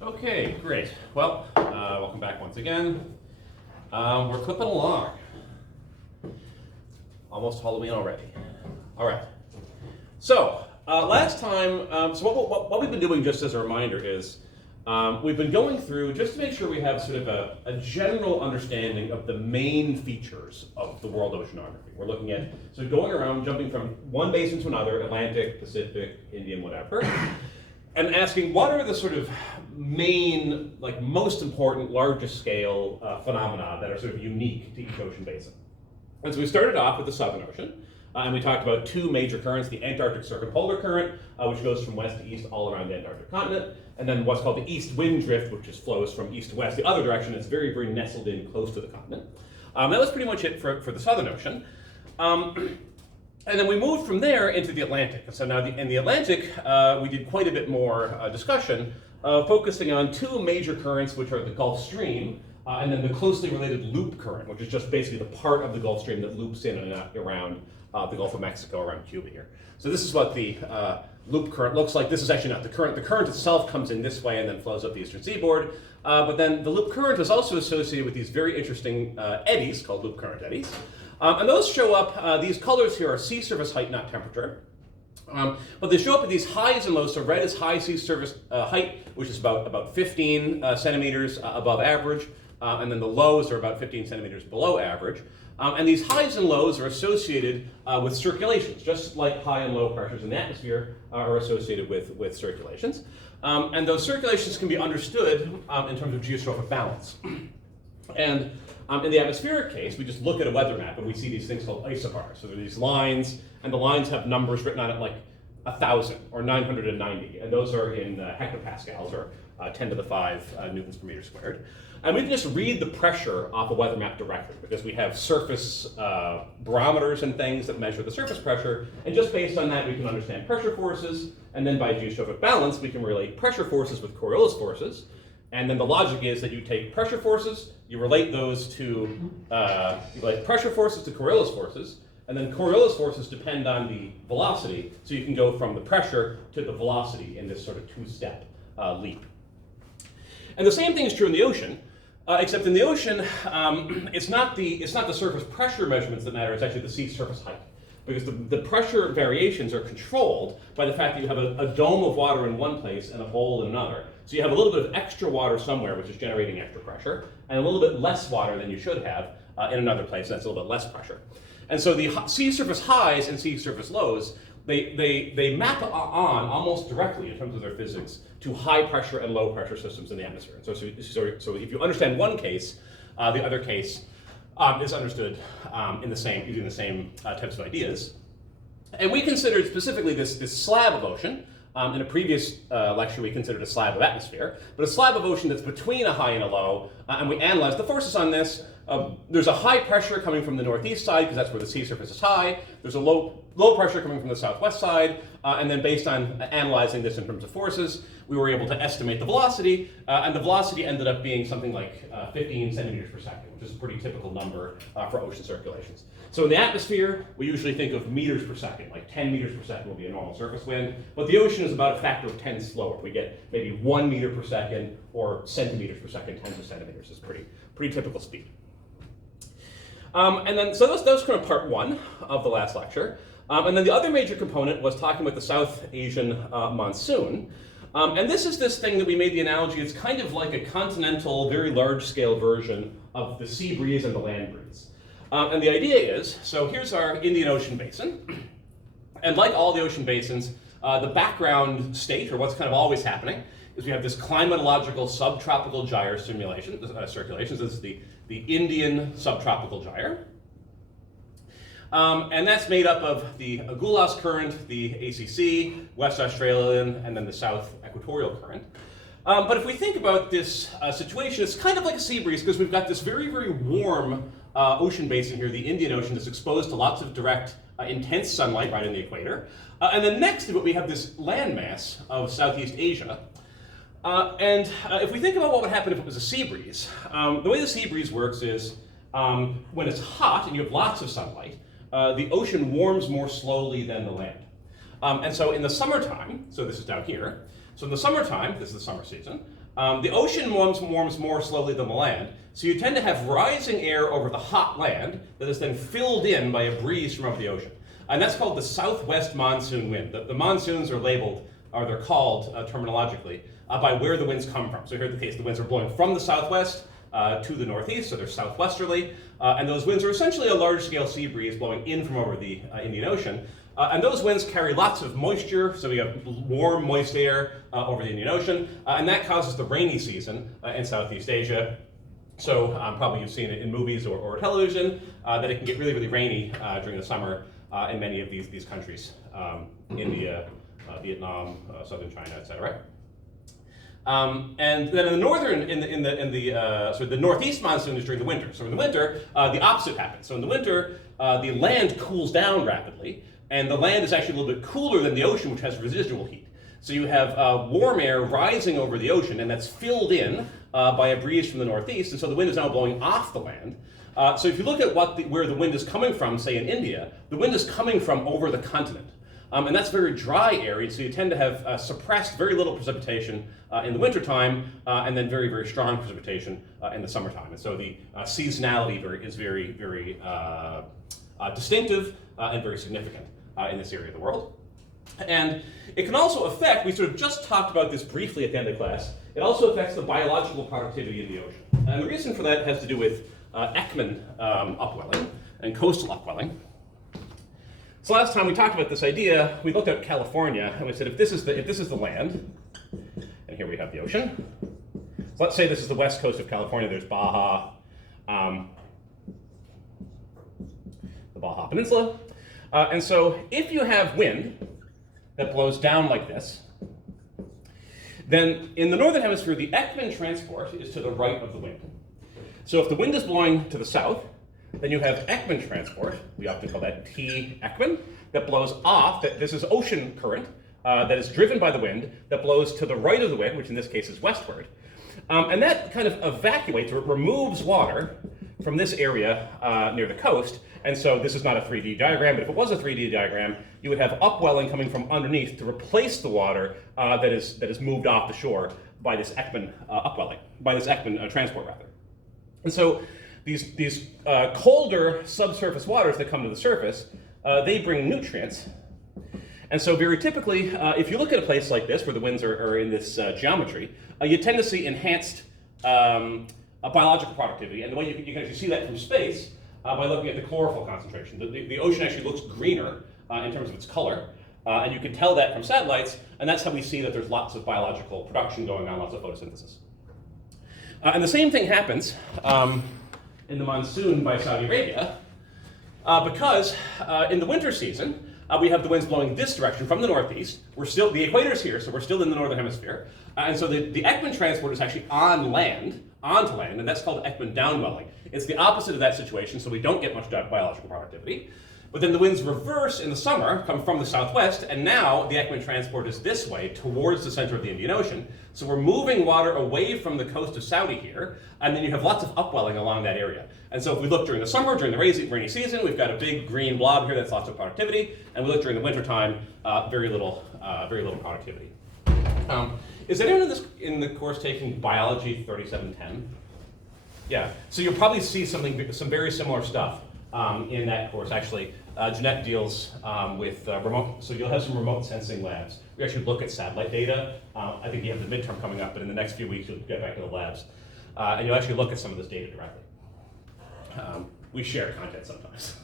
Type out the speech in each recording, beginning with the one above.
Okay, great. Well, welcome back once again. We're clipping along. Almost Halloween already. All right. So last time, what we've been doing, just as a reminder, is we've been going through just to make sure we have sort of a general understanding of the main features of the world oceanography. We're looking at going around, jumping from one basin to another, Atlantic, Pacific, Indian, whatever, and asking what are the sort of main, like most important, largest scale phenomena that are sort of unique to each ocean basin. And so we started off with the Southern Ocean, and we talked about two major currents, the Antarctic Circumpolar Current, which goes from west to east all around the Antarctic continent, and then what's called the East Wind Drift, which just flows from east to west, the other direction. It's very, very nestled in close to the continent. That was pretty much it for the Southern Ocean. And then we moved from there into the Atlantic. And so now in the Atlantic, we did quite a bit more discussion, focusing on two major currents, which are the Gulf Stream, and then the closely related loop current, which is just basically the part of the Gulf Stream that loops in and out around the Gulf of Mexico, around Cuba here. So this is what the loop current looks like. This is actually not the current. The current itself comes in this way and then flows up the eastern seaboard. But then the loop current is also associated with these very interesting eddies called loop current eddies. And those show up, these colors here are sea surface height, not temperature. But they show up at these highs and lows. So red is high sea surface height, which is about 15 centimeters above average. And then the lows are about 15 centimeters below average. And these highs and lows are associated with circulations, just like high and low pressures in the atmosphere are associated with circulations. And those circulations can be understood in terms of geostrophic balance. And in the atmospheric case, we just look at a weather map and we see these things called isobars. So there are these lines, and the lines have numbers written on it like 1,000 or 990, and those are in hectopascals or 10 to the 5 newtons per meter squared. And we can just read the pressure off a weather map directly because we have surface barometers and things that measure the surface pressure, and just based on that we can understand pressure forces, and then by geostrophic balance we can relate pressure forces with Coriolis forces. And then the logic is that you take pressure forces, you relate those to, pressure forces to Coriolis forces, and then Coriolis forces depend on the velocity, so you can go from the pressure to the velocity in this sort of two-step leap. And the same thing is true in the ocean, except in the ocean, it's not the surface pressure measurements that matter, it's actually the sea surface height. Because the pressure variations are controlled by the fact that you have a dome of water in one place and a bowl in another. So you have a little bit of extra water somewhere, which is generating extra pressure, and a little bit less water than you should have in another place, and that's a little bit less pressure. And so the sea surface highs and sea surface lows, they map on almost directly in terms of their physics to high pressure and low pressure systems in the atmosphere. And so if you understand one case, the other case is understood using the same types of ideas. And we considered specifically this slab of ocean. In a previous lecture, we considered a slab of atmosphere, but a slab of ocean that's between a high and a low, and we analyzed the forces on this. There's a high pressure coming from the northeast side, because that's where the sea surface is high. There's a low pressure coming from the southwest side, and then based on analyzing this in terms of forces, we were able to estimate the velocity, and the velocity ended up being something like 15 centimeters per second, which is a pretty typical number for ocean circulations. So in the atmosphere, we usually think of meters per second, like 10 meters per second will be a normal surface wind, but the ocean is about a factor of 10 slower. We get maybe 1 meter per second or centimeters per second, tens of centimeters is pretty typical speed. And then, so that was kind of part one of the last lecture. And then the other major component was talking about the South Asian monsoon. And this is this thing that we made the analogy, it's kind of like a continental, very large-scale version of the sea breeze and the land breeze. And the idea is, so here's our Indian Ocean basin. And like all the ocean basins, the background state, or what's kind of always happening, is we have this climatological subtropical gyre circulations. This is the Indian subtropical gyre. And that's made up of the Agulhas current, the ACC, West Australian, and then the South Equatorial current. But if we think about this situation, it's kind of like a sea breeze because we've got this very, very warm ocean basin here, the Indian Ocean, that's exposed to lots of direct, intense sunlight right in the equator. And then next to it, we have this landmass of Southeast Asia. And if we think about what would happen if it was a sea breeze, the way the sea breeze works is when it's hot and you have lots of sunlight, the ocean warms more slowly than the land. And so in the summertime, so this is down here, so in the summertime, this is the summer season, the ocean warms more slowly than the land, so you tend to have rising air over the hot land that is then filled in by a breeze from over the ocean. And that's called the southwest monsoon wind. The monsoons are labeled, or they're called terminologically, by where the winds come from. So here in the case, the winds are blowing from the southwest to the northeast, so they're southwesterly, and those winds are essentially a large-scale sea breeze blowing in from over the Indian Ocean. And those winds carry lots of moisture, so we have warm, moist air over the Indian Ocean, and that causes the rainy season in Southeast Asia. So probably you've seen it in movies or television, that it can get really, really rainy during the summer in many of these countries, India, Vietnam, southern China, etc. And then in the northern, the northeast monsoon is during the winter. So in the winter, the opposite happens. So in the winter, the land cools down rapidly, and the land is actually a little bit cooler than the ocean, which has residual heat. So you have warm air rising over the ocean, and that's filled in by a breeze from the northeast, and so the wind is now blowing off the land. So if you look at where the wind is coming from, say in India, the wind is coming from over the continent. And that's very dry area, so you tend to have suppressed very little precipitation in the wintertime, and then very, very strong precipitation in the summertime. And so the seasonality is very, very distinctive and very significant in this area of the world. And it can also affect, we sort of just talked about this briefly at the end of class, it also affects the biological productivity in the ocean. And the reason for that has to do with Ekman upwelling and coastal upwelling. So last time we talked about this idea, we looked at California and we said if this is the land, and here we have the ocean. So let's say this is the west coast of California, there's Baja, the Baja Peninsula. And so if you have wind that blows down like this, then in the northern hemisphere, the Ekman transport is to the right of the wind. So if the wind is blowing to the south, then you have Ekman transport, we often call that T Ekman, that blows off, this is ocean current, that is driven by the wind, that blows to the right of the wind, which in this case is westward. And that kind of evacuates, or removes water from this area near the coast. And so this is not a 3D diagram, but if it was a 3D diagram, you would have upwelling coming from underneath to replace the water that is moved off the shore by this Ekman upwelling, by this Ekman transport rather. And so these colder subsurface waters that come to the surface, they bring nutrients. And so very typically, if you look at a place like this where the winds are in this geometry, you tend to see enhanced biological productivity. And the way you can actually see that from space by looking at the chlorophyll concentration. The ocean actually looks greener in terms of its color. And you can tell that from satellites, and that's how we see that there's lots of biological production going on, lots of photosynthesis. And the same thing happens in the monsoon by Saudi Arabia, because in the winter season, we have the winds blowing this direction from the northeast. The equator's here, so we're still in the northern hemisphere. And so the Ekman transport is actually onto land, and that's called Ekman downwelling. It's the opposite of that situation, so we don't get much biological productivity. But then the winds reverse in the summer, come from the southwest, and now the Ekman transport is this way, towards the center of the Indian Ocean. So we're moving water away from the coast of Saudi here, and then you have lots of upwelling along that area. And so if we look during the summer, during the rainy season, we've got a big green blob here that's lots of productivity, and we look during the wintertime, very little productivity. Is anyone in the course taking Biology 3710? Yeah, so you'll probably see some very similar stuff in that course. Actually, Jeanette deals with remote, so you'll have some remote sensing labs. We actually look at satellite data. I think you have the midterm coming up, but in the next few weeks you'll get back to the labs. And you'll actually look at some of this data directly. We share content sometimes.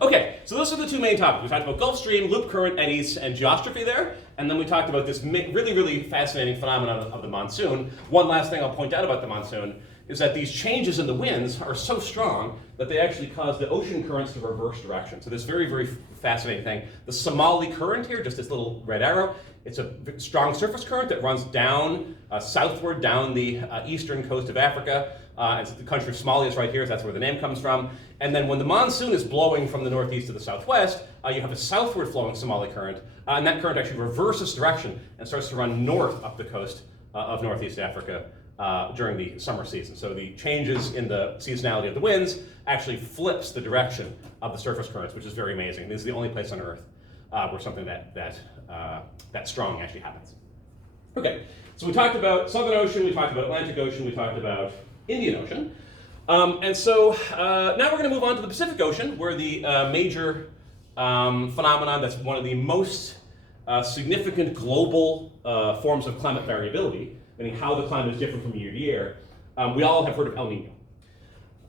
Okay, so those are the two main topics. We talked about Gulf Stream, loop current, eddies, and geostrophy there. And then we talked about this really, really fascinating phenomenon of the monsoon. One last thing I'll point out about the monsoon is that these changes in the winds are so strong that they actually cause the ocean currents to reverse direction. So this very, very fascinating thing. The Somali current here, just this little red arrow, it's a strong surface current that runs down, southward down the eastern coast of Africa. And the country of Somalia is right here, so that's where the name comes from. And then when the monsoon is blowing from the northeast to the southwest, you have a southward flowing Somali current, and that current actually reverses direction and starts to run north up the coast of northeast Africa during the summer season. So the changes in the seasonality of the winds actually flips the direction of the surface currents, which is very amazing. This is the only place on Earth where something that strong actually happens. Okay, So we talked about Southern Ocean, we talked about Atlantic Ocean, we talked about Indian Ocean. And so now we're going to move on to the Pacific Ocean, where the major phenomenon that's one of the most significant global forms of climate variability, meaning how the climate is different from year to year. We all have heard of El Nino.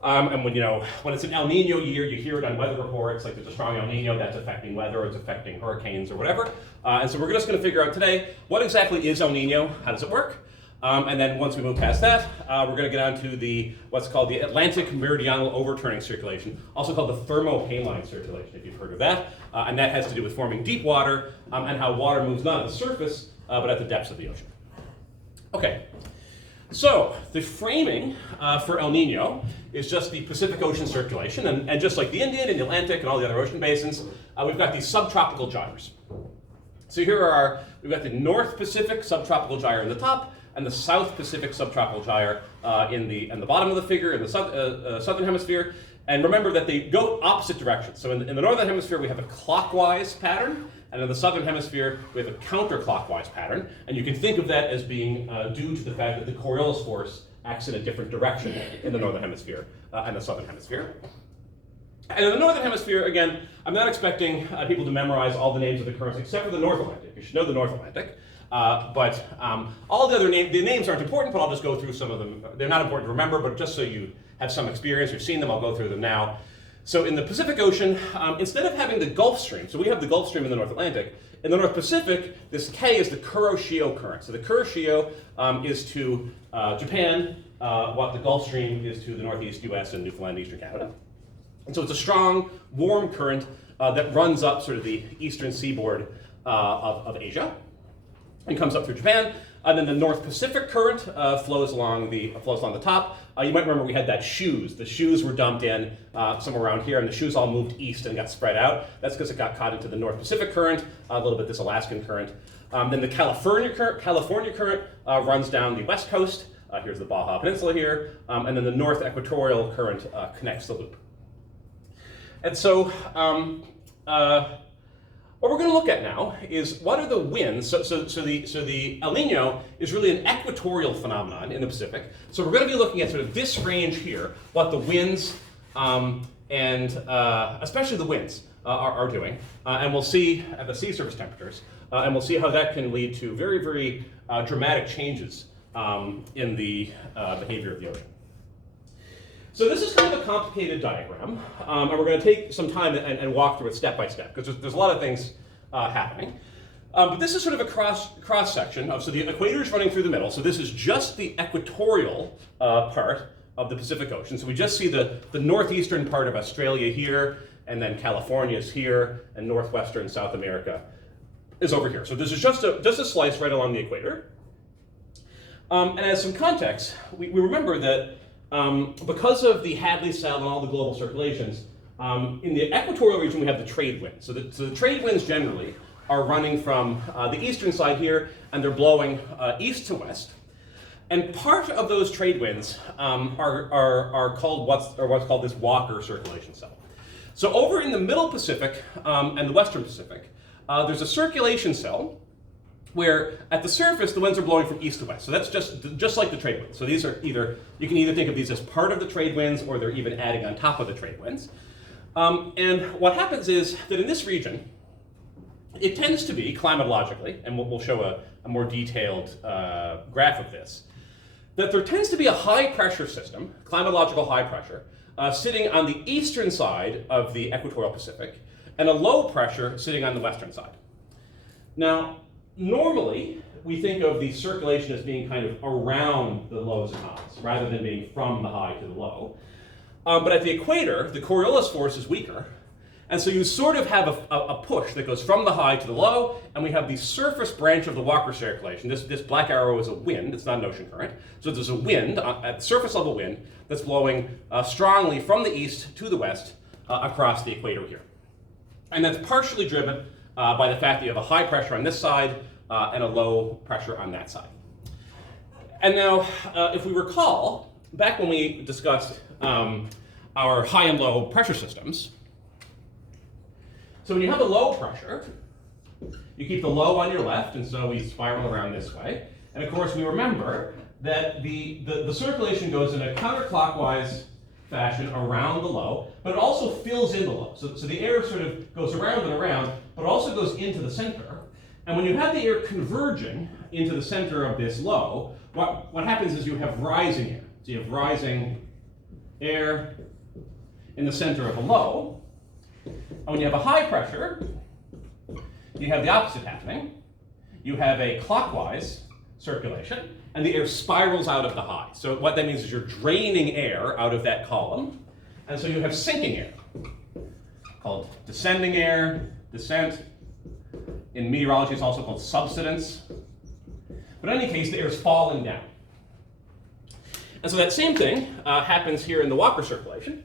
And when it's an El Nino year, you hear it on weather reports, like there's a strong El Nino that's affecting weather, it's affecting hurricanes or whatever. And so we're just going to figure out today, what exactly is El Nino, how does it work? And then once we move past that, we're going to get on to what's called the Atlantic Meridional Overturning Circulation, also called the thermohaline circulation, if you've heard of that. And that has to do with forming deep water and how water moves not at the surface, but at the depths of the ocean. Okay, so the framing for El Nino is just the Pacific Ocean circulation. And just like the Indian and the Atlantic and all the other ocean basins, we've got these subtropical gyres. So here we've got the North Pacific subtropical gyre in the top, and the South Pacific subtropical gyre in the bottom of the figure in the southern hemisphere. And remember that they go opposite directions. So in the northern hemisphere, we have a clockwise pattern, and in the southern hemisphere, we have a counterclockwise pattern. And you can think of that as being due to the fact that the Coriolis force acts in a different direction in the northern hemisphere and the southern hemisphere. And in the northern hemisphere, again, I'm not expecting people to memorize all the names of the currents except for the North Atlantic. You should know the North Atlantic. But all the other names aren't important, but I'll just go through some of them. They're not important to remember, but just so you have some experience, you've seen them, I'll go through them now. So in the Pacific Ocean, instead of having the Gulf Stream, so we have the Gulf Stream in the North Atlantic, in the North Pacific, this K is the Kuroshio current. So the Kuroshio is to Japan, what the Gulf Stream is to the Northeast US and Newfoundland, Eastern Canada. And so it's a strong, warm current that runs up sort of the eastern seaboard of Asia and comes up through Japan. And then the North Pacific current flows along the top. You might remember we had that shoes. The shoes were dumped in somewhere around here, and the shoes all moved east and got spread out. That's because it got caught into the North Pacific current, a little bit this Alaskan current. Then the California current runs down the west coast. Here's the Baja Peninsula here. And then the North Equatorial current connects the loop. And so what we're going to look at now is what are the winds. So the El Nino is really an equatorial phenomenon in the Pacific. So we're going to be looking at sort of this range here, what the winds and especially the winds are doing. And we'll see at the sea surface temperatures. And we'll see how that can lead to very, very dramatic changes in the behavior of the ocean. So this is kind of a complicated diagram, and we're going to take some time and walk through it step by step, because there's a lot of things happening. But this is sort of a cross section of, so the equator is running through the middle, so this is just the equatorial part of the Pacific Ocean. So we just see the northeastern part of Australia here, and then California is here, and northwestern South America is over here. So this is just a slice right along the equator. And as some context, we remember that because of the Hadley cell and all the global circulations, in the equatorial region we have the trade winds. So the trade winds generally are running from the eastern side here, and they're blowing east to west. And part of those trade winds are called what's called this Walker circulation cell. So over in the middle Pacific and the western Pacific, there's a circulation cell where at the surface the winds are blowing from east to west. So that's just like the trade winds. So these are you can either think of these as part of the trade winds, or they're even adding on top of the trade winds. And what happens is that in this region, it tends to be climatologically, and we'll show a more detailed graph of this, that there tends to be a high pressure system, climatological high pressure, sitting on the eastern side of the equatorial Pacific, and a low pressure sitting on the western side. Now, normally, we think of the circulation as being kind of around the lows and highs, rather than being from the high to the low. But at the equator, the Coriolis force is weaker, and so you sort of have a push that goes from the high to the low, and we have the surface branch of the Walker circulation. This black arrow is a wind, it's not an ocean current. So there's a wind, at surface level wind, that's blowing strongly from the east to the west across the equator here. And that's partially driven by the fact that you have a high pressure on this side and a low pressure on that side. And now, if we recall, back when we discussed our high and low pressure systems, so when you have a low pressure, you keep the low on your left, and so we spiral around this way. And of course, we remember that the circulation goes in a counterclockwise fashion around the low, but it also fills in the low. So the air sort of goes around and around, but also goes into the center. And when you have the air converging into the center of this low, what happens is you have rising air. So you have rising air in the center of a low. And when you have a high pressure, you have the opposite happening. You have a clockwise circulation, and the air spirals out of the high. So what that means is you're draining air out of that column, and so you have sinking air, called descending air, descent. In meteorology, it's also called subsidence. But in any case, the air is falling down. And so that same thing happens here in the Walker circulation,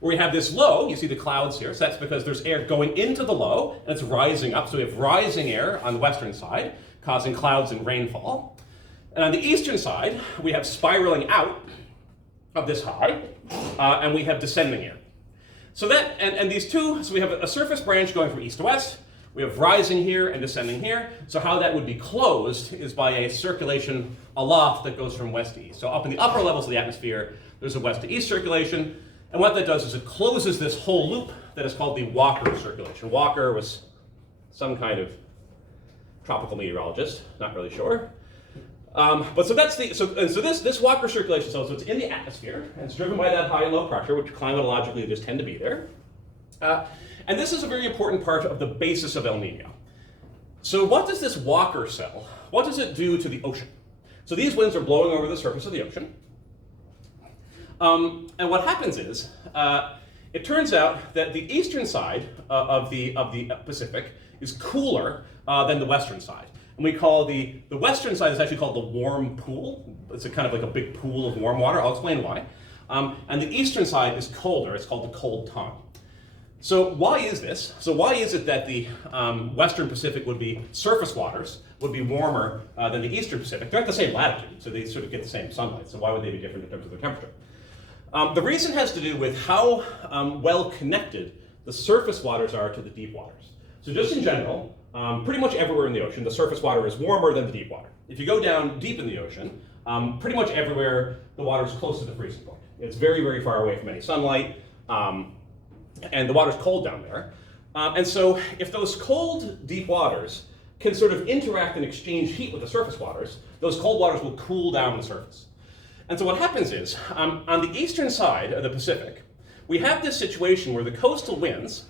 where we have this low. You see the clouds here, so that's because there's air going into the low, and it's rising up. So we have rising air on the western side, causing clouds and rainfall. And on the eastern side, we have spiraling out of this high, and we have descending air. So that, and these two, so we have a surface branch going from east to west. We have rising here and descending here. So how that would be closed is by a circulation aloft that goes from west to east. So up in the upper levels of the atmosphere, there's a west to east circulation. And what that does is it closes this whole loop that is called the Walker circulation. Walker was some kind of tropical meteorologist, not really sure. But so that's this Walker circulation, so it's in the atmosphere, and it's driven by that high and low pressure, which climatologically just tend to be there. And this is a very important part of the basis of El Nino. So what does this Walker cell, what does it do to the ocean? So these winds are blowing over the surface of the ocean. And what happens is, it turns out that the eastern side of the Pacific is cooler than the western side. And we call the western side is actually called the warm pool. It's a kind of like a big pool of warm water. I'll explain why. And the eastern side is colder. It's called the cold tongue. So why is this? So why is it that the western Pacific would be surface waters would be warmer than the eastern Pacific? They're at the same latitude, so they sort of get the same sunlight. So why would they be different in terms of their temperature? The reason has to do with how well connected the surface waters are to the deep waters. So just in general, pretty much everywhere in the ocean, the surface water is warmer than the deep water. If you go down deep in the ocean, pretty much everywhere the water is close to the freezing point. It's very, very far away from any sunlight, and the water's cold down there. And so if those cold, deep waters can sort of interact and exchange heat with the surface waters, those cold waters will cool down the surface. And so what happens is, on the eastern side of the Pacific, we have this situation where the coastal winds,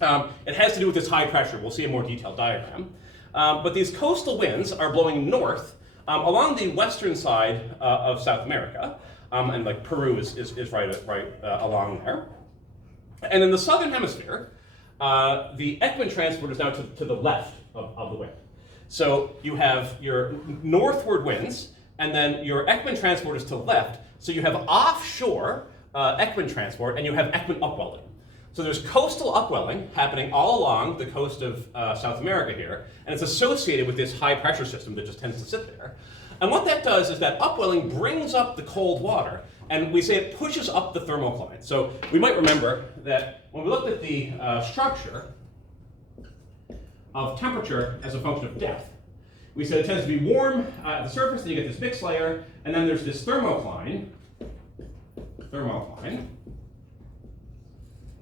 it has to do with this high pressure. We'll see a more detailed diagram. But these coastal winds are blowing north along the western side of South America, and like Peru is right along there. And in the southern hemisphere, the Ekman transport is now to the left of the wind. So you have your northward winds, and then your Ekman transport is to the left. So you have offshore Ekman transport, and you have Ekman upwelling. So there's coastal upwelling happening all along the coast of South America here, and it's associated with this high pressure system that just tends to sit there. And what that does is that upwelling brings up the cold water, and we say it pushes up the thermocline. So we might remember that when we looked at the structure of temperature as a function of depth, we said it tends to be warm at the surface, then you get this mixed layer, and then there's this thermocline.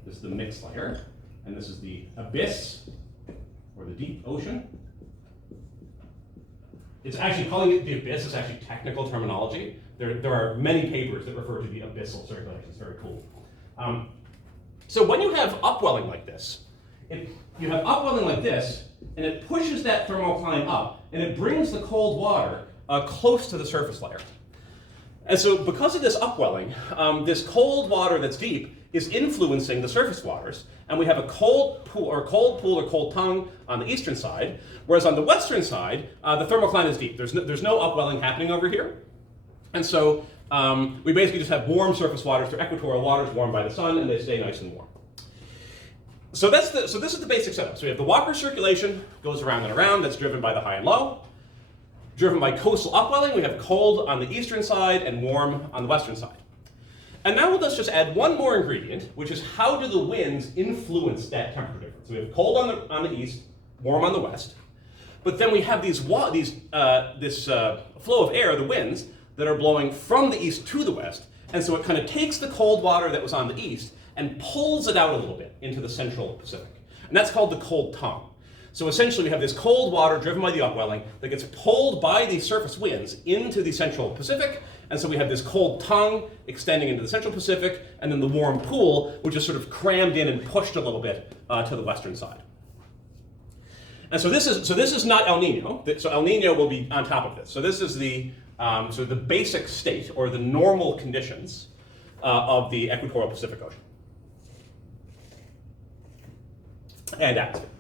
This is the mixed layer, and this is the abyss, or the deep ocean. It's actually calling it the abyss is actually technical terminology. There are many papers that refer to the abyssal circulation. It's very cool. So when you have upwelling like this, and it pushes that thermocline up, and it brings the cold water close to the surface layer. And so because of this upwelling, this cold water that's deep is influencing the surface waters, and we have a cold pool or cold tongue on the eastern side, whereas on the western side, the thermocline is deep. There's no upwelling happening over here. And so we basically just have warm surface waters. They're equatorial waters warmed by the sun, and they stay nice and warm. So this is the basic setup. So we have the Walker circulation, goes around and around, that's driven by the high and low. Driven by coastal upwelling, we have cold on the eastern side and warm on the western side. And now let's just add one more ingredient, which is how do the winds influence that temperature difference? So we have cold on the east, warm on the west. but then we have this flow of air, the winds, that are blowing from the east to the west, and so it kind of takes the cold water that was on the east and pulls it out a little bit into the central Pacific. And that's called the cold tongue. So essentially we have this cold water driven by the upwelling that gets pulled by the surface winds into the central Pacific, and so we have this cold tongue extending into the central Pacific, and then the warm pool, which is sort of crammed in and pushed a little bit to the western side. And so this is not El Nino. So El Nino will be on top of this. So this is the so the basic state, or the normal conditions of the equatorial Pacific Ocean and atmosphere.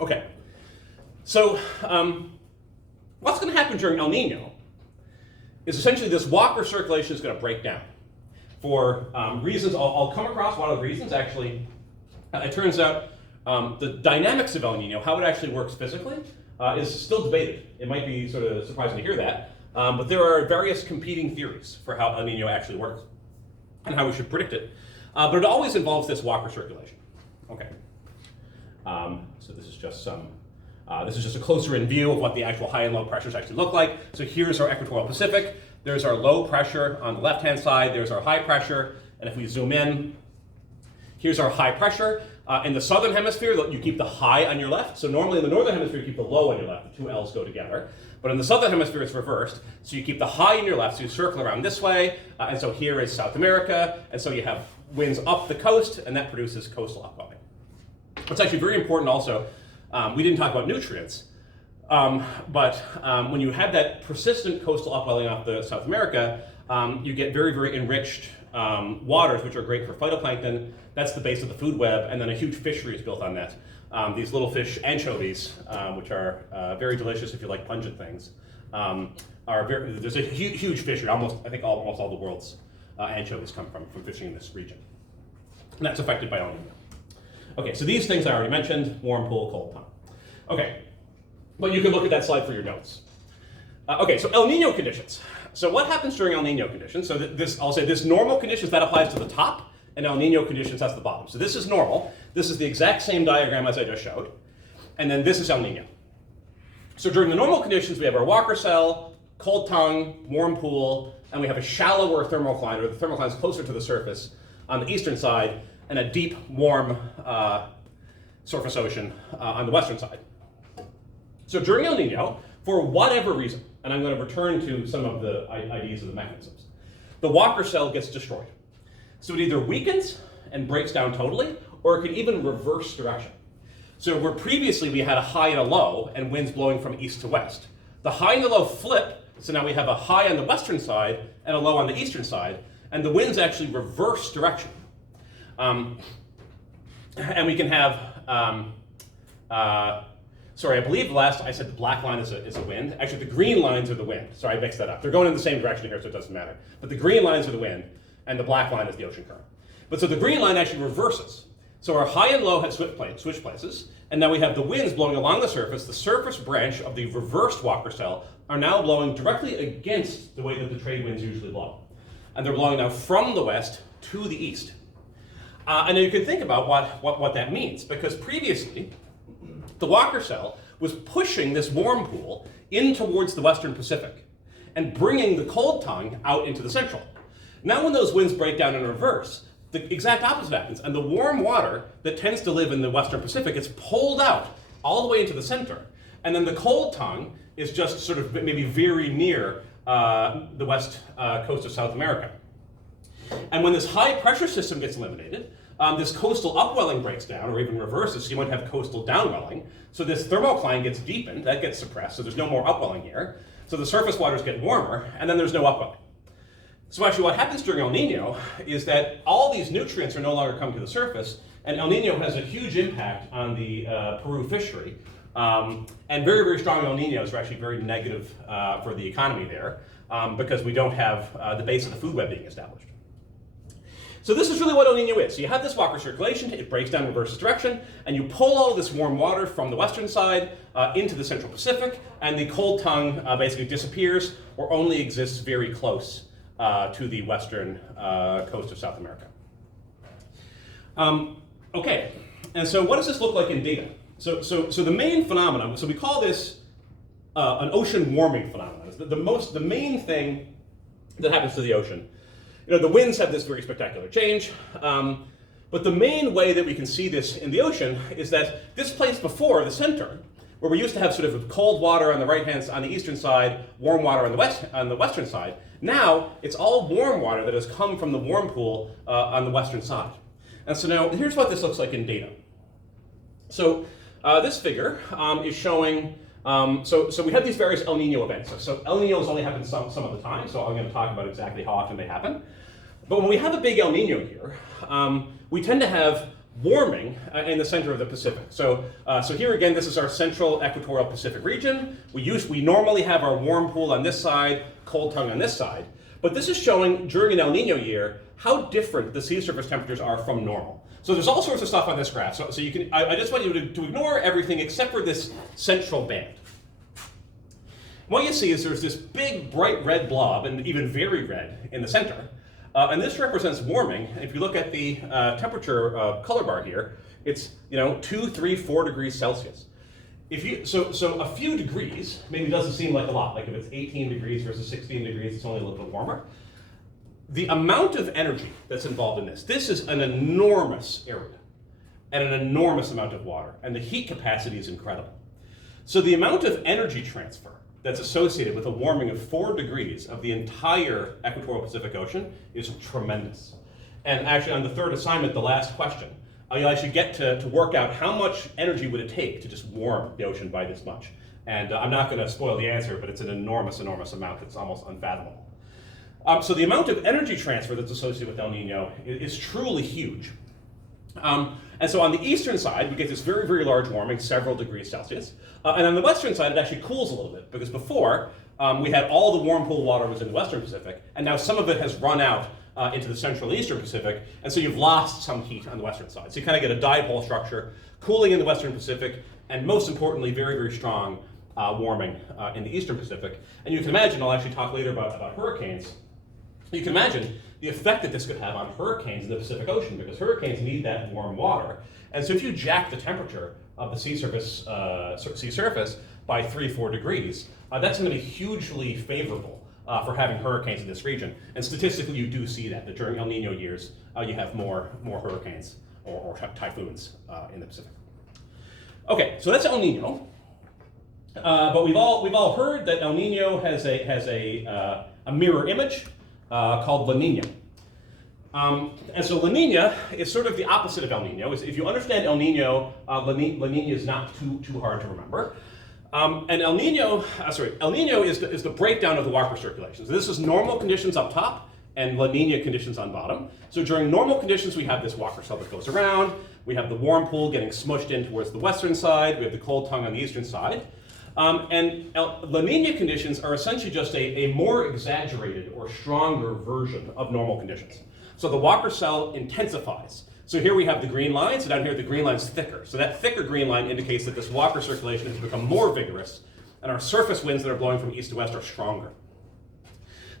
Okay, so what's going to happen during El Nino is essentially this Walker circulation is going to break down for reasons. I'll come across one of the reasons. Actually, it turns out the dynamics of El Nino, how it actually works physically, is still debated. It might be sort of surprising to hear that. But there are various competing theories for how El Nino actually works and how we should predict it. But it always involves this Walker circulation. Okay. So this is just a closer in view of what the actual high and low pressures actually look like. So here's our equatorial Pacific. There's our low pressure on the left-hand side. There's our high pressure. And if we zoom in, here's our high pressure. In the southern hemisphere, you keep the high on your left. So normally in the northern hemisphere, you keep the low on your left. The two L's go together. But in the southern hemisphere, it's reversed. So you keep the high in your left, so you circle around this way. And so here is South America. And so you have winds up the coast, and that produces coastal upwelling. What's actually very important also, we didn't talk about nutrients, but when you have that persistent coastal upwelling off the South America, you get very, very enriched waters, which are great for phytoplankton. That's the base of the food web, and then a huge fishery is built on that. These little fish anchovies, which are very delicious if you like pungent things, there's a huge fishery. Almost all the world's anchovies come from fishing in this region. And that's affected by El Nino. Okay, so these things I already mentioned: warm pool, cold tongue. Okay, but you can look at that slide for your notes. Okay, so El Nino conditions. So what happens during El Nino conditions? So I'll say this normal conditions, that applies to the top, and El Nino conditions, that's the bottom. So this is normal. This is the exact same diagram as I just showed. And then this is El Nino. So during the normal conditions, we have our Walker cell, cold tongue, warm pool, and we have a shallower thermocline, or the thermocline is closer to the surface on the eastern side, and a deep, warm surface ocean on the western side. So during El Nino, for whatever reason, and I'm going to return to some of the ideas of the mechanisms, the Walker cell gets destroyed. So it either weakens and breaks down totally, or it could even reverse direction. So where previously we had a high and a low, and winds blowing from east to west, the high and the low flip, so now we have a high on the western side and a low on the eastern side, and the winds actually reverse direction. And we can have, sorry, I believe last I said the black line is a wind. Actually, the green lines are the wind. Sorry, I mixed that up. They're going in the same direction here, so it doesn't matter. But the green lines are the wind, and the black line is the ocean current. But so the green line actually reverses. So our high and low had switch places, and now we have the winds blowing along the surface branch of the reversed Walker cell are now blowing directly against the way that the trade winds usually blow. And they're blowing now from the west to the east. And then you can think about what that means, because previously, the Walker cell was pushing this warm pool in towards the western Pacific and bringing the cold tongue out into the central. Now when those winds break down in reverse, the exact opposite happens, and the warm water that tends to live in the western Pacific gets pulled out all the way into the center, and then the cold tongue is just sort of maybe very near the west coast of South America. And when this high pressure system gets eliminated, this coastal upwelling breaks down, or even reverses, so you might have coastal downwelling. So this thermocline gets deepened, that gets suppressed, so there's no more upwelling here. So the surface waters get warmer, and then there's no upwelling. So actually what happens during El Nino is that all these nutrients are no longer coming to the surface, and El Nino has a huge impact on the Peru fishery. And very, very strong El Ninos are actually very negative for the economy there, because we don't have the base of the food web being established. So this is really what El Nino is. So you have this Walker circulation, it breaks down in reverse direction, and you pull all this warm water from the western side into the central Pacific, and the cold tongue basically disappears or only exists very close to the western coast of South America. Okay, and so what does this look like in data? So the main phenomenon, so we call this an ocean warming phenomenon. The main thing that happens to the ocean. The winds have this very spectacular change, but the main way that we can see this in the ocean is that this place before, the center, where we used to have sort of cold water on the right hand, on the eastern side, warm water on the western side, now it's all warm water that has come from the warm pool on the western side. And so now here's what this looks like in data. So this figure is showing, so we have these various El Nino events. So El Ninos only happen some of the time, so I'm going to talk about exactly how often they happen. But when we have a big El Nino here, we tend to have warming in the center of the Pacific. So here again, this is our central equatorial Pacific region. We normally have our warm pool on this side, cold tongue on this side. But this is showing during an El Nino year how different the sea surface temperatures are from normal. So there's all sorts of stuff on this graph. So you can, I just want you to ignore everything except for this central band. What you see is there's this big bright red blob, and even very red, in the center. And this represents warming. If you look at the temperature color bar here, it's 2, 3, 4 degrees Celsius. So a few degrees maybe doesn't seem like a lot. Like if it's 18 degrees versus 16 degrees, it's only a little bit warmer. The amount of energy that's involved in this is an enormous area and an enormous amount of water, and the heat capacity is incredible. So the amount of energy transfer that's associated with a warming of 4 degrees of the entire equatorial Pacific Ocean is tremendous. And actually on the third assignment, the last question, I should get to work out how much energy would it take to just warm the ocean by this much. And I'm not going to spoil the answer, but it's an enormous, enormous amount that's almost unfathomable. So the amount of energy transfer that's associated with El Nino is truly huge. And so on the eastern side, we get this very, very large warming, several degrees Celsius. And on the western side, it actually cools a little bit, because before, we had all the warm pool water was in the western Pacific, and now some of it has run out into the central and eastern Pacific, and so you've lost some heat on the western side. So you kind of get a dipole structure, cooling in the western Pacific, and most importantly, very, very strong warming in the eastern Pacific. And you can imagine, I'll actually talk later about hurricanes, you can imagine the effect that this could have on hurricanes in the Pacific Ocean, because hurricanes need that warm water. And so if you jack the temperature of the sea surface by 3, 4 degrees, that's going to be hugely favorable for having hurricanes in this region. And statistically, you do see that during El Nino years, you have more hurricanes or typhoons in the Pacific. Okay, so that's El Nino. But we've all heard that El Nino has a mirror image called La Nina. And so La Nina is sort of the opposite of El Nino. If you understand El Nino, La Nina is not too hard to remember. And El Nino is the breakdown of the Walker circulation. So this is normal conditions up top and La Nina conditions on bottom. So during normal conditions, we have this Walker cell that goes around. We have the warm pool getting smushed in towards the western side. We have the cold tongue on the eastern side. And La Nina conditions are essentially just a more exaggerated or stronger version of normal conditions. So the Walker cell intensifies. So here we have the green line, so down here the green line is thicker. So that thicker green line indicates that this Walker circulation has become more vigorous, and our surface winds that are blowing from east to west are stronger.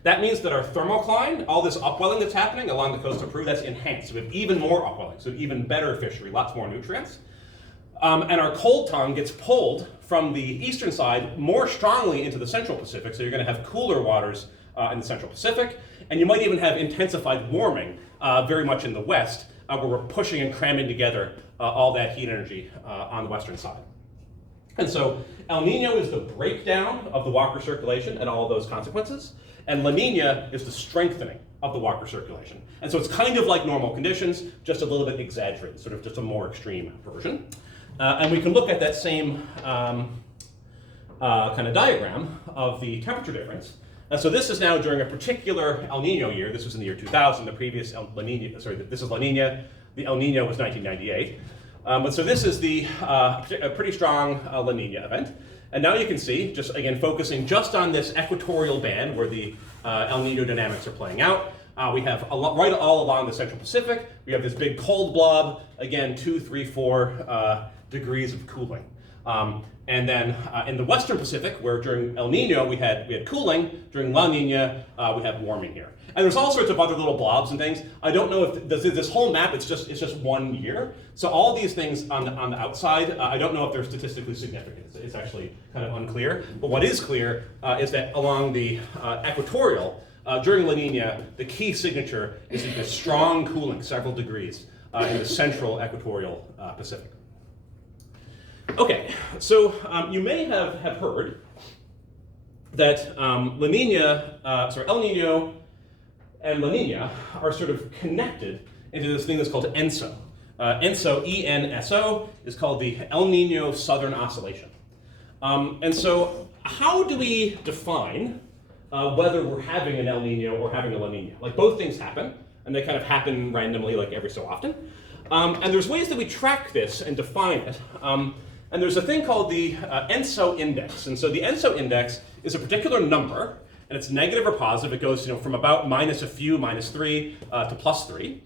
That means that our thermocline, all this upwelling that's happening along the coast of Peru, that's enhanced. So we have even more upwelling, so even better fishery, lots more nutrients. And our cold tongue gets pulled from the eastern side more strongly into the central Pacific, so you're going to have cooler waters in the central Pacific, and you might even have intensified warming very much in the west, where we're pushing and cramming together all that heat energy on the western side. And so El Nino is the breakdown of the Walker circulation and all of those consequences, and La Nina is the strengthening of the Walker circulation. And so it's kind of like normal conditions, just a little bit exaggerated, sort of just a more extreme version. And we can look at that same kind of diagram of the temperature difference. So this is now during a particular El Nino year. This was in the year 2000. The previous this is La Nina. The El Nino was 1998. But so this is a pretty strong La Nina event. And now you can see, just again focusing just on this equatorial band where the El Nino dynamics are playing out. We have right all along the central Pacific. We have this big cold blob, again 2, 3, 4 degrees of cooling. And then in the Western Pacific, where during El Nino we had cooling, during La Nina we have warming here. And there's all sorts of other little blobs and things. I don't know if this whole map, it's just 1 year. So all these things on the outside, I don't know if they're statistically significant. It's actually kind of unclear. But what is clear is that along the equatorial, during La Nina, the key signature is the strong cooling, several degrees, in the central equatorial Pacific. Okay, so you may have heard that El Nino and La Nina are sort of connected into this thing that's called ENSO. ENSO, E-N-S-O, is called the El Nino Southern Oscillation. And so how do we define whether we're having an El Nino or having a La Nina? Like, both things happen, and they kind of happen randomly, like every so often. And there's ways that we track this and define it. And there's a thing called the ENSO index. And so the ENSO index is a particular number, and it's negative or positive. It goes from about minus a few, -3, to +3.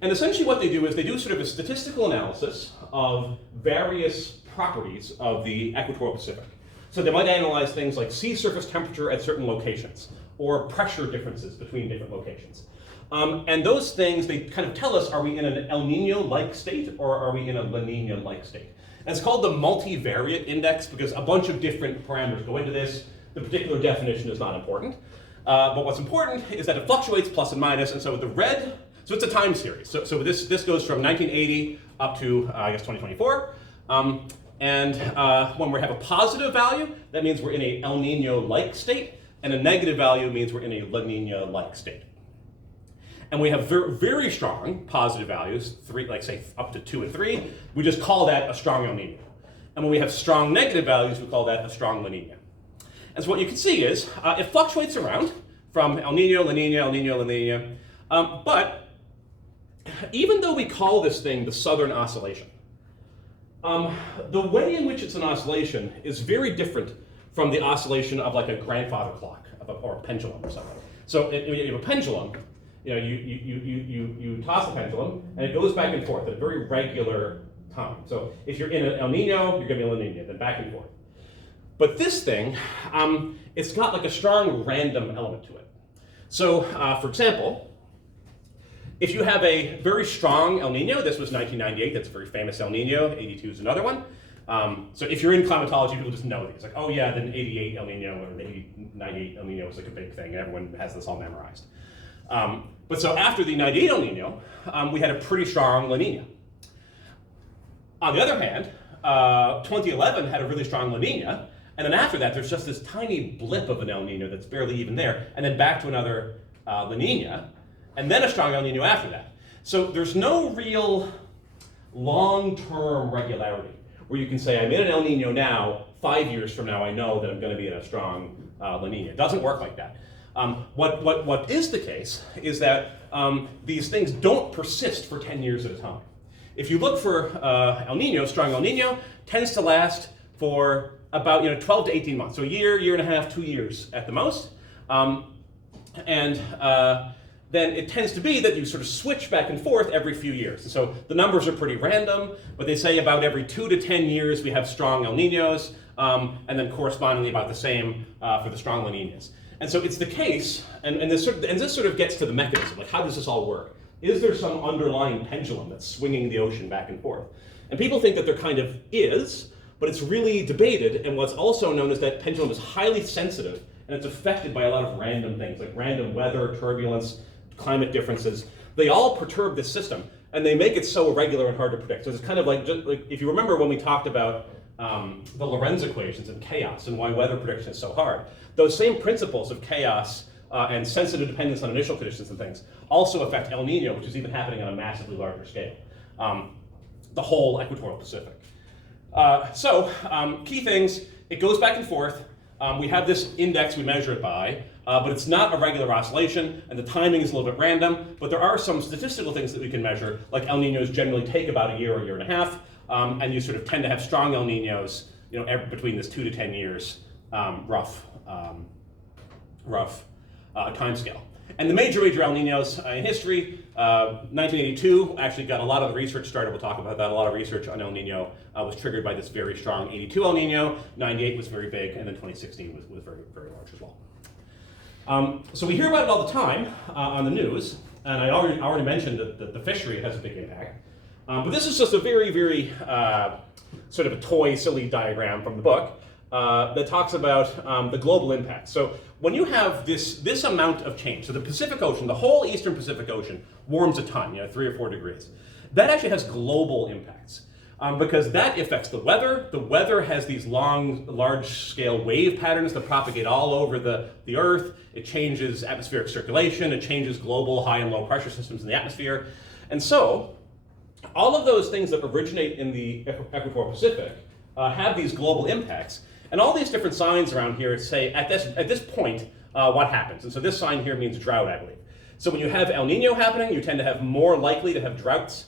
And essentially what they do is they do sort of a statistical analysis of various properties of the equatorial Pacific. So they might analyze things like sea surface temperature at certain locations, or pressure differences between different locations. And those things, they kind of tell us, are we in an El Nino-like state, or are we in a La Nina-like state? And it's called the multivariate index because a bunch of different parameters go into this. The particular definition is not important. But what's important is that it fluctuates plus and minus, and so the red, so it's a time series. So this goes from 1980 up to, I guess, 2024. When we have a positive value, that means we're in a El Nino-like state, and a negative value means we're in a La Nina-like state. And we have very strong positive values, like say up to 2 and 3. We just call that a strong El Nino. And when we have strong negative values, we call that a strong La Nina. And so what you can see is it fluctuates around from El Nino, La Nina, El Nino, La Nina. But even though we call this thing the Southern Oscillation, the way in which it's an oscillation is very different from the oscillation of like a grandfather clock or a pendulum or something. So you have a pendulum. You toss the pendulum, and it goes back and forth at a very regular time. So if you're in an El Nino, you're going to be in La Nina, then back and forth. But this thing, it's got like a strong random element to it. So, for example, if you have a very strong El Nino, this was 1998, that's a very famous El Nino, 82 is another one. So if you're in climatology, people just know these. Like, oh yeah, then 88 El Nino or 98 El Nino was like a big thing, and everyone has this all memorized. But so after the 98 El Nino, we had a pretty strong La Nina. On the other hand, 2011 had a really strong La Nina, and then after that, there's just this tiny blip of an El Nino that's barely even there, and then back to another La Nina, and then a strong El Nino after that. So there's no real long-term regularity where you can say, I'm in an El Nino now, 5 years from now I know that I'm going to be in a strong La Nina. It doesn't work like that. What is the case is that these things don't persist for 10 years at a time. If you look for El Nino, strong El Nino tends to last for about 12 to 18 months. So a year, year and a half, 2 years at the most. Then it tends to be that you sort of switch back and forth every few years. And so the numbers are pretty random, but they say about every 2 to 10 years we have strong El Ninos, and then correspondingly about the same for the strong La Ninas. And so it's the case, and this sort of gets to the mechanism, like how does this all work? Is there some underlying pendulum that's swinging the ocean back and forth? And people think that there kind of is, but it's really debated, and what's also known is that pendulum is highly sensitive, and it's affected by a lot of random things, like random weather, turbulence, climate differences. They all perturb this system, and they make it so irregular and hard to predict. So it's kind of like if you remember when we talked about the Lorentz equations and chaos and why weather prediction is so hard, those same principles of chaos and sensitive dependence on initial conditions and things also affect El Nino, which is even happening on a massively larger scale, the whole equatorial Pacific. Key things, it goes back and forth. We have this index we measure it by, but it's not a regular oscillation, and the timing is a little bit random, but there are some statistical things that we can measure, like El Ninos generally take about a year or a year and a half, and you sort of tend to have strong El Ninos, between this 2 to 10 years rough time scale. And the major El Ninos in history, 1982 actually got a lot of the research started. We'll talk about that. A lot of research on El Nino was triggered by this very strong 82 El Nino. 98 was very big, and then 2016 was very, very large as well. So we hear about it all the time on the news, and I already mentioned that the fishery has a big impact. But this is just a very, very sort of a toy, silly diagram from the book that talks about the global impact. So when you have this amount of change, so the Pacific Ocean, the whole eastern Pacific Ocean warms a ton, 3 or 4 degrees. That actually has global impacts because that affects the weather. The weather has these large-scale wave patterns that propagate all over the Earth. It changes atmospheric circulation. It changes global high and low pressure systems in the atmosphere. And so all of those things that originate in the equatorial Pacific have these global impacts. And all these different signs around here say at this point what happens. And so this sign here means drought, I believe. So when you have El Nino happening, you tend to have more likely to have droughts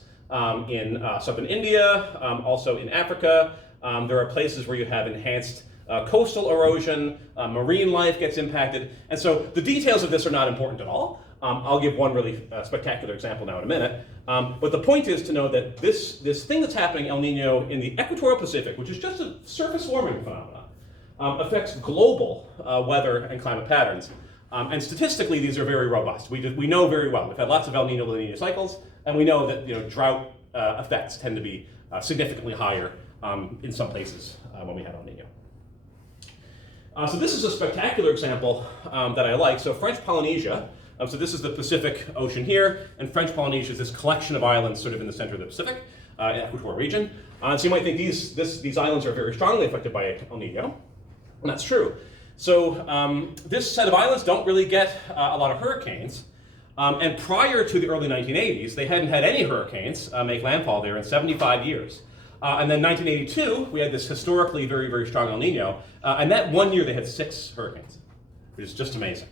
in southern India, also in Africa. There are places where you have enhanced coastal erosion, marine life gets impacted. And so the details of this are not important at all. I'll give one really spectacular example now in a minute. But the point is to know that this thing that's happening, El Nino, in the equatorial Pacific, which is just a surface warming phenomenon, affects global weather and climate patterns. And statistically, these are very robust. We know very well. We've had lots of El Nino La Nina cycles, and we know that drought effects tend to be significantly higher in some places when we have El Nino. So this is a spectacular example that I like. So French Polynesia, so this is the Pacific Ocean here, and French Polynesia is this collection of islands sort of in the center of the Pacific, equatorial region. So you might think these islands are very strongly affected by El Nino. And that's true. So this set of islands don't really get a lot of hurricanes. And prior to the early 1980s, they hadn't had any hurricanes make landfall there in 75 years. And then 1982, we had this historically very, very strong El Nino. And that one year, they had 6 hurricanes, which is just amazing.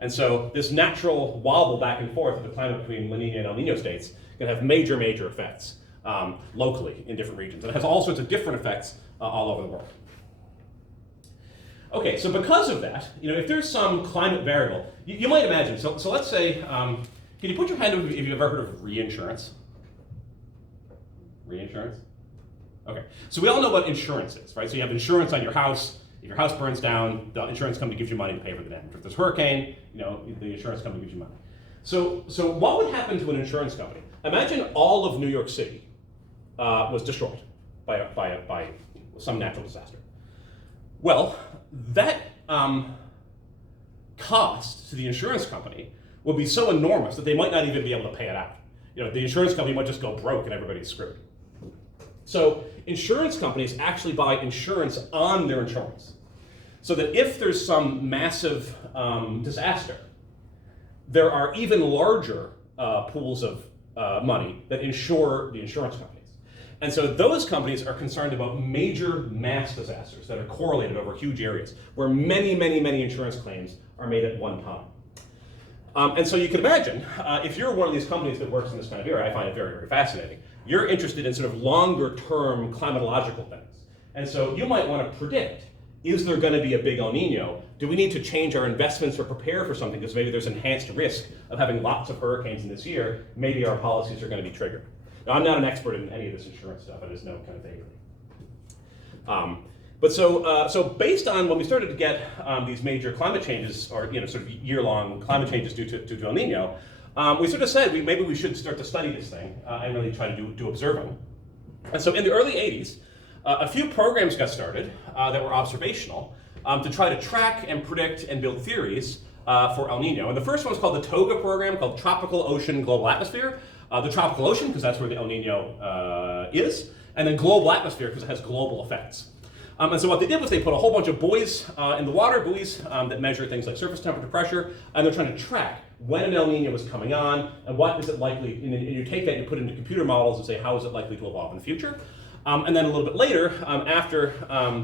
And so this natural wobble back and forth of the climate between La Nina and El Nino states can have major, major effects locally in different regions. And it has all sorts of different effects all over the world. Okay, so because of that, if there's some climate variable, you might imagine, so let's say, can you put your hand up if you've ever heard of reinsurance? Reinsurance? Okay, so we all know what insurance is, right? So you have insurance on your house. If your house burns down, the insurance company gives you money to pay for the damage. If there's a hurricane, the insurance company gives you money. So what would happen to an insurance company? Imagine all of New York City was destroyed by some natural disaster. Well, that cost to the insurance company would be so enormous that they might not even be able to pay it out. The insurance company might just go broke and everybody's screwed. So insurance companies actually buy insurance on their insurance, so that if there's some massive disaster, there are even larger pools of money that insure the insurance companies. And so those companies are concerned about major mass disasters that are correlated over huge areas, where many, many, many insurance claims are made at one time. And so you can imagine, if you're one of these companies that works in this kind of area, I find it very, very fascinating. You're interested in sort of longer term climatological things. And so you might want to predict, is there going to be a big El Nino? Do we need to change our investments or prepare for something because maybe there's enhanced risk of having lots of hurricanes in this year? Maybe our policies are going to be triggered. Now, I'm not an expert in any of this insurance stuff. I just know kind of vaguely. But so based on when we started to get these major climate changes, or sort of year-long climate changes due to El Nino, we sort of said maybe we should start to study this thing and really try to do observing. And so in the early 80s, a few programs got started that were observational to try to track and predict and build theories for El Nino. And the first one was called the TOGA program, called Tropical Ocean Global Atmosphere. The tropical ocean, because that's where the El Nino is, and then global atmosphere, because it has global effects. And so what they did was they put a whole bunch of buoys in the water, buoys that measure things like surface temperature, pressure, and they're trying to track when an El Nino was coming on, and what is it likely, and you take that and you put it into computer models and say, how is it likely to evolve in the future? And then a little bit later, after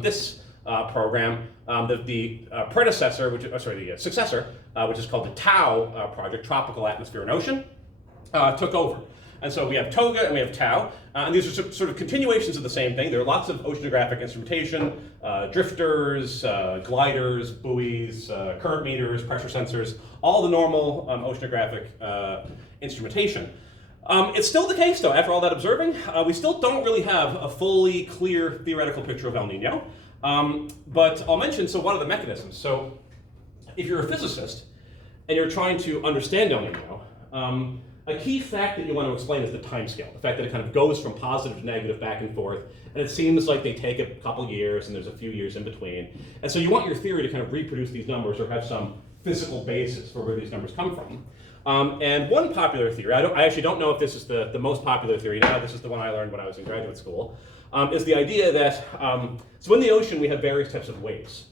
this program, the predecessor, the successor, which is called the TAO project, Tropical Atmosphere and Ocean, took over. And so we have toga and we have tau, and these are sort of continuations of the same thing. There are lots of oceanographic instrumentation, drifters, gliders, buoys, current meters, pressure sensors, all the normal oceanographic instrumentation. It's still the case, though, after all that observing, we still don't really have a fully clear theoretical picture of El Nino. But I'll mention, so what are the mechanisms? So if you're a physicist and you're trying to understand El Nino, a key fact that you want to explain is the time scale, the fact that it kind of goes from positive to negative back and forth, and it seems like they take a couple years and there's a few years in between. And so you want your theory to kind of reproduce these numbers or have some physical basis for where these numbers come from. And one popular theory, I actually don't know if this is the most popular theory now, this is the one I learned when I was in graduate school, is the idea that, so in the ocean we have various types of waves.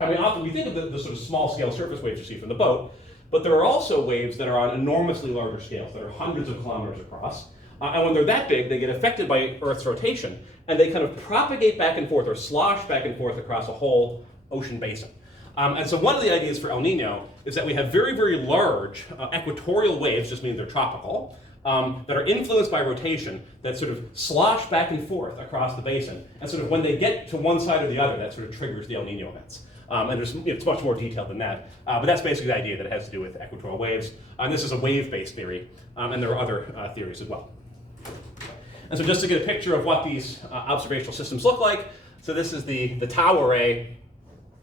I mean, often we think of the sort of small scale surface waves you see from the boat, but there are also waves that are on enormously larger scales, that are hundreds of kilometers across. And when they're that big, they get affected by Earth's rotation, and they kind of propagate back and forth or slosh back and forth across a whole ocean basin. And so one of the ideas for El Nino is that we have very, very large equatorial waves, just meaning they're tropical, that are influenced by rotation, that sort of slosh back and forth across the basin. And sort of when they get to one side or the other, that sort of triggers the El Nino events. And there's it's much more detailed than that. But that's basically the idea that it has to do with equatorial waves. And this is a wave-based theory, and there are other theories as well. And so just to get a picture of what these observational systems look like, so this is the tau array.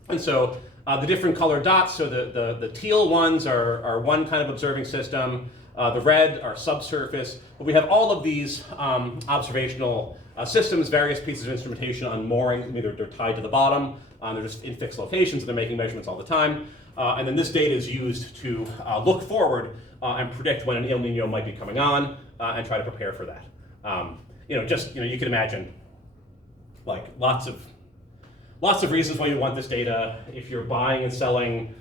And so the different colored dots, so the teal ones are one kind of observing system, the red are subsurface, but we have all of these observational systems, various pieces of instrumentation on mooring, either they're tied to the bottom, they're just in fixed locations, and they're making measurements all the time, and then this data is used to look forward and predict when an El Nino might be coming on, and try to prepare for that. You can imagine, like lots of reasons why you want this data. If you're buying and selling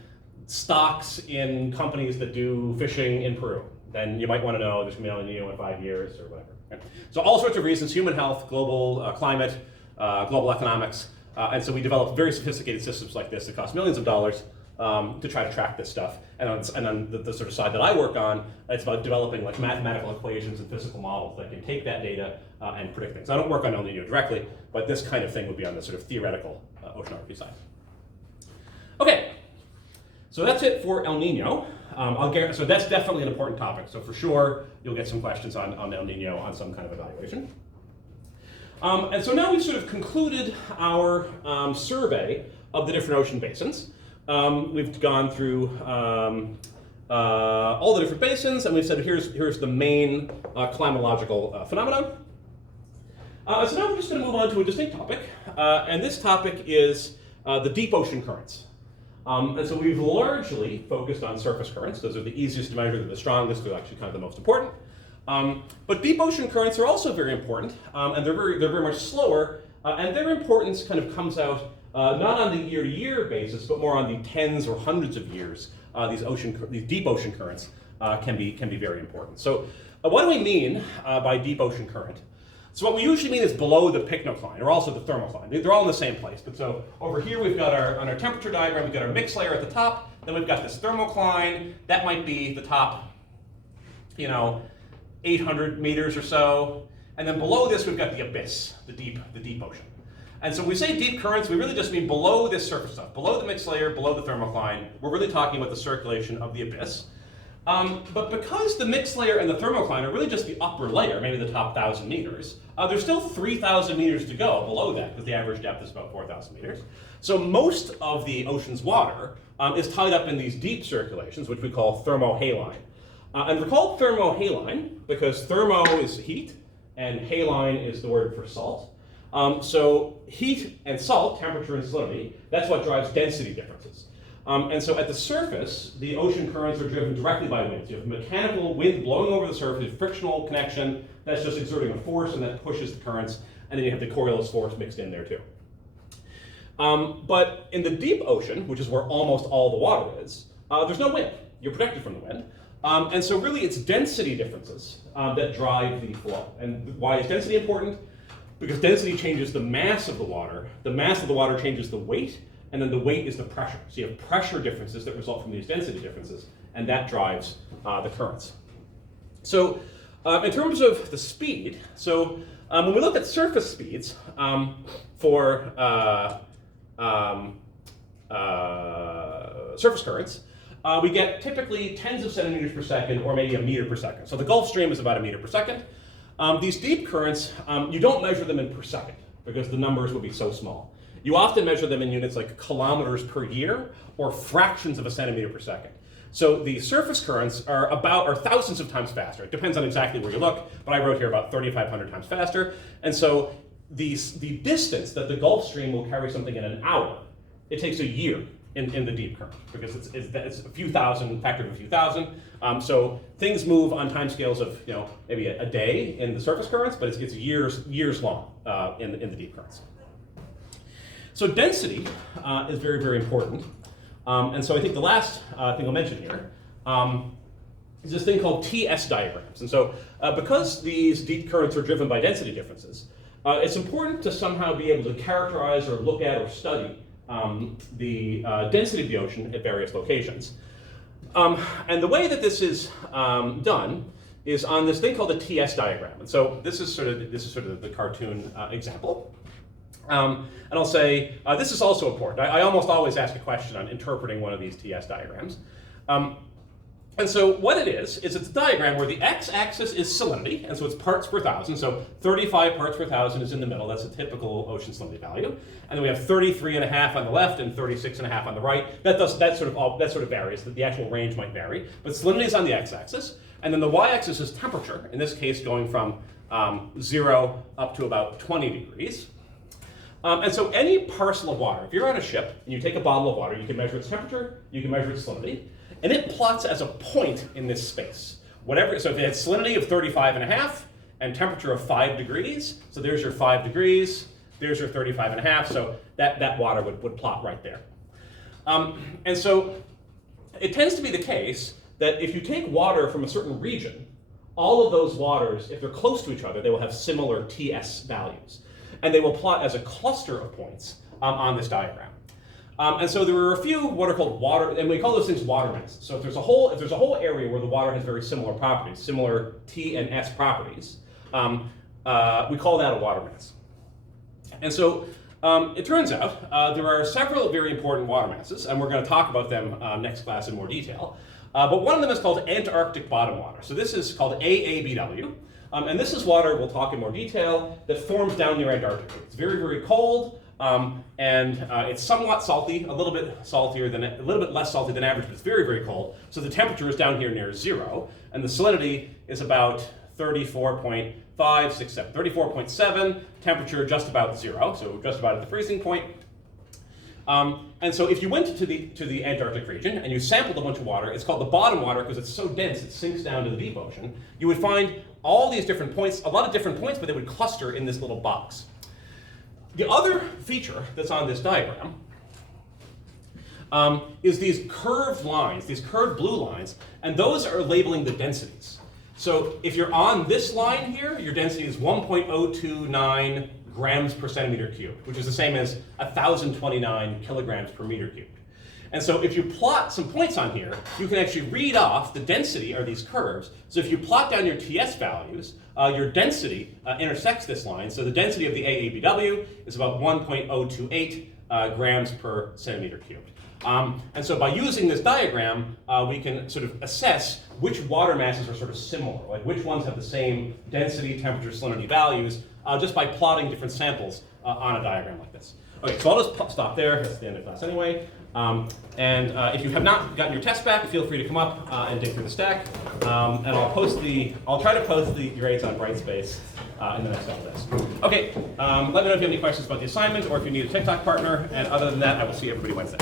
stocks in companies that do fishing in Peru, then you might want to know there's going to be an El Nino in 5 years or whatever. Okay? So all sorts of reasons: human health, global climate, global economics, and so we develop very sophisticated systems like this that cost millions of dollars to try to track this stuff. And on the sort of side that I work on, it's about developing like mathematical equations and physical models that can take that data and predict things. I don't work on El Nino directly, but this kind of thing would be on the sort of theoretical oceanography side. Okay, so that's it for El Nino. So that's definitely an important topic. So for sure, you'll get some questions on El Nino on some kind of evaluation. And so now we've sort of concluded our survey of the different ocean basins. We've gone through all the different basins, and we've said here's the main climatological phenomenon. So now we're just going to move on to a distinct topic, and this topic is the deep ocean currents. And so we've largely focused on surface currents. Those are the easiest to measure, they're the strongest, they're actually kind of the most important. But deep ocean currents are also very important, and they're very much slower, and their importance kind of comes out not on the year-to-year basis, but more on the tens or hundreds of years. These deep ocean currents can be very important. So what do we mean by deep ocean current? So what we usually mean is below the pycnocline, or also the thermocline. They're all in the same place. But so over here we've got on our temperature diagram, we've got our mixed layer at the top, then we've got this thermocline. That might be the top, 800 meters or so. And then below this we've got the abyss, the deep ocean. And so when we say deep currents, we really just mean below this surface stuff, below the mixed layer, below the thermocline. We're really talking about the circulation of the abyss. But because the mixed layer and the thermocline are really just the upper layer, maybe the top 1,000 meters, there's still 3,000 meters to go below that, because the average depth is about 4,000 meters. So most of the ocean's water is tied up in these deep circulations, which we call thermohaline. And they're called thermohaline because thermo is heat, and haline is the word for salt. So heat and salt, temperature and salinity, that's what drives density differences. And so at the surface, the ocean currents are driven directly by winds. You have mechanical wind blowing over the surface, frictional connection, that's just exerting a force, and that pushes the currents, and then you have the Coriolis force mixed in there too. But in the deep ocean, which is where almost all the water is, there's no wind. You're protected from the wind. And so really it's density differences that drive the flow. And why is density important? Because density changes the mass of the water changes the weight, and then the weight is the pressure. So you have pressure differences that result from these density differences, and that drives the currents. So In terms of the speed, so when we look at surface speeds for surface currents, we get typically tens of centimeters per second or maybe a meter per second. So the Gulf Stream is about a meter per second. These deep currents, you don't measure them in per second because the numbers would be so small. You often measure them in units like kilometers per year or fractions of a centimeter per second. So the surface currents are thousands of times faster. It depends on exactly where you look, but I wrote here about 3,500 times faster. And so the distance that the Gulf Stream will carry something in an hour, it takes a year in the deep current because it's a few thousand, factor of a few thousand. So things move on timescales of maybe a day in the surface currents, but it's years long in the deep currents. So density is very, very important. And so I think the last thing I'll mention here is this thing called TS diagrams. And so because these deep currents are driven by density differences, it's important to somehow be able to characterize or look at or study the density of the ocean at various locations. And the way that this is done is on this thing called a TS diagram. And so this is sort of the cartoon example. And I'll say, this is also important. I almost always ask a question on interpreting one of these TS diagrams. And so what it is it's a diagram where the x-axis is salinity, and so it's parts per thousand. So 35 parts per thousand is in the middle. That's a typical ocean salinity value. And then we have 33.5 on the left and 36.5 on the right. That sort of varies. The actual range might vary, but salinity is on the x-axis. And then the y-axis is temperature. In this case, going from 0 up to about 20 degrees. And so any parcel of water, if you're on a ship and you take a bottle of water, you can measure its temperature, you can measure its salinity, and it plots as a point in this space. So if it had salinity of 35.5 and temperature of 5 degrees, so there's your 5 degrees, there's your 35.5, so that water would plot right there. And so it tends to be the case that if you take water from a certain region, all of those waters, if they're close to each other, they will have similar TS values. And they will plot as a cluster of points on this diagram. And so there are a few what are called water, and we call those things water masses. So if there's a whole area where the water has very similar properties, similar T and S properties, we call that a water mass. And so it turns out there are several very important water masses, and we're going to talk about them next class in more detail. But one of them is called Antarctic bottom water. So this is called AABW. And this is water, we'll talk in more detail, that forms down near Antarctica. It's very, very cold, and it's somewhat salty, a little bit less salty than average, but it's very, very cold. So the temperature is down here near 0, and the salinity is about 34.7, temperature just about 0, so just about at the freezing point. And so if you went to the Antarctic region and you sampled a bunch of water, it's called the bottom water because it's so dense it sinks down to the deep ocean, you would find all these different points, a lot of different points, but they would cluster in this little box. The other feature that's on this diagram is these curved lines, these curved blue lines, and those are labeling the densities. So if you're on this line here, your density is 1.029 grams per centimeter cubed, which is the same as 1,029 kilograms per meter cubed. And so if you plot some points on here, you can actually read off the density are these curves. So if you plot down your TS values, your density intersects this line. So the density of the AABW is about 1.028 grams per centimeter cubed. And so by using this diagram, we can sort of assess which water masses are sort of similar, like which ones have the same density, temperature, salinity values, just by plotting different samples on a diagram like this. Okay, so I'll just stop there. That's the end of class anyway. And if you have not gotten your test back, feel free to come up and dig through the stack. And I'll try to post the grades on Brightspace in the next couple days. Okay, let me know if you have any questions about the assignment or if you need a TikTok partner. And other than that, I will see everybody Wednesday.